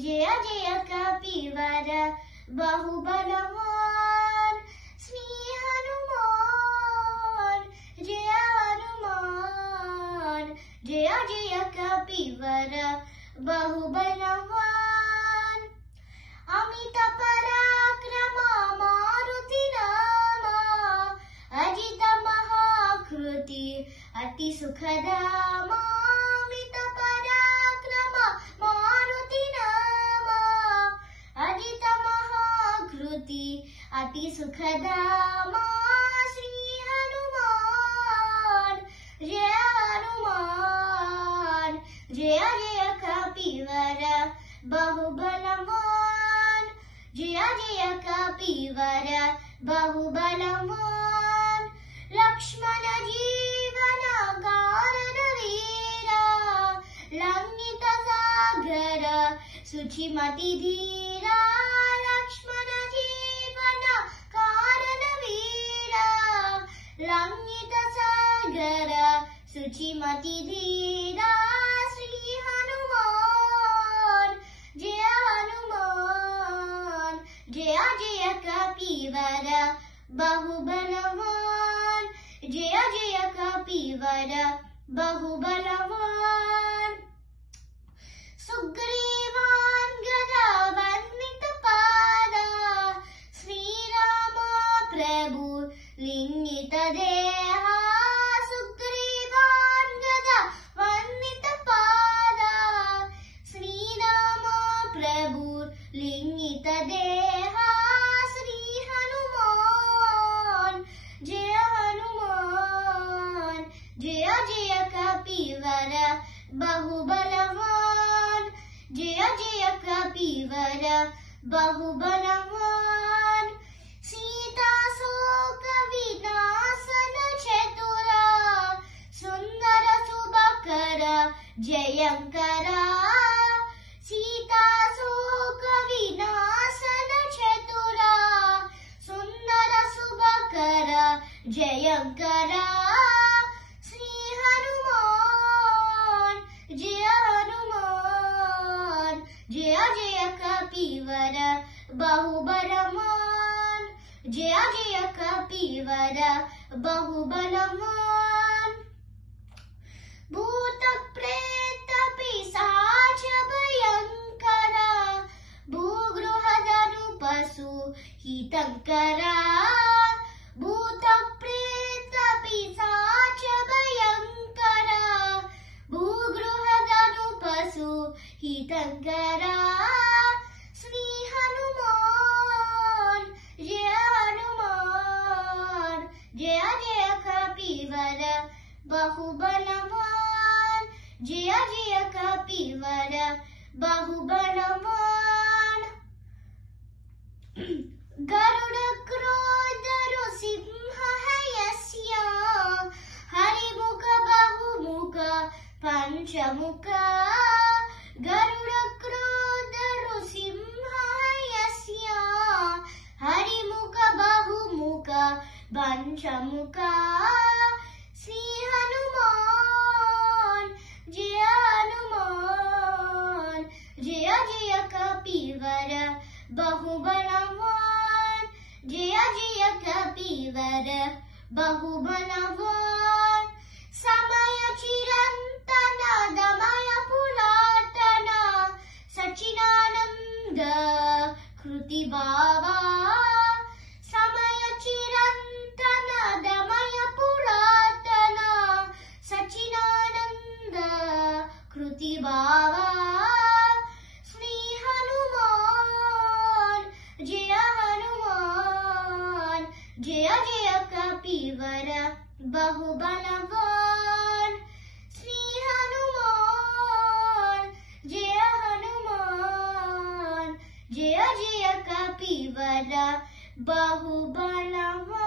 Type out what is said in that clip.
जय जय कपिवर बहुबलवान श्री हनुमान जय हनुमान जय जय कपिवर बहुबलवान अमित पराक्रमा मारुति नामा अजित महाकृति अति सुखधामा अमित पराक्रमा मारुति नामा अजित महाकृति अति सुखधामा श्री हनुमान जय हनुमान जय जय कपिवर बहुबलवान जय जय कपिवर बहुबलवान लक्ष्मण जीवन कारण वीरा लंघित सागर सुचिमति धीरा लक्ष्मण जीवन कारण वीरा लंघित सागर सुचिमति धीरा श्री हनुमान जय हनुमान जय जय कपिवर बहुबलवान जय जय कपिवर बहुबलवान सुग्रीवान्गद वन्दित पादा श्रीराम प्रभु लिंगित देहा सुग्रीवान्गद वन्दित पादा श्रीराम प्रभु लिंगित देहा श्री हनुमान जय हनुमान जय जय कपिवर बहुबलवान जय जय कपिवर बहुबलवान सीता शोक विनाशन चतुरा सुंदर शुभकर जयंकरा सीता शोक विनाशन चतुरा सुंदर शुभकर जयंकरा श्री हनुमान जय हनुमान जय जय कपिवर बहुबलवान जय जय कपिवर बहुबलवान भूत प्रेत पिशाच भयंकरा भूगृहधनु पशु हितंकरा भूत प्रेत पिशाच भयंकरा भूगृहधनु पशु हितंकरा श्री हनुमान जय हनुमान जय जय कपिवर बहुबलवान जय जय कपिवर बहुबलवान गरुड़ क्रोध नृसिंह यस्य हरिमुख बहुमुख पंचमुख गरुड़ क्रोध नृसिंह यस्य हरिमुख बहुमुख पंचमुख श्री हनुमान जय हनुमान जय जय कपिवर बहुबलवान जय जय कपिवर बहुबलवान समय चिरंतन दमय पुरातन सच्चिदानंद कृति बाबा समय चिरंतन दमय पुरातन सच्चिदानंद कृति बाबा श्री हनुमान जय हनुमान जय जय कपिवर बहुबलवान श्री हनुमान जय हनुमान जय जय कपिवर बहुबलवान।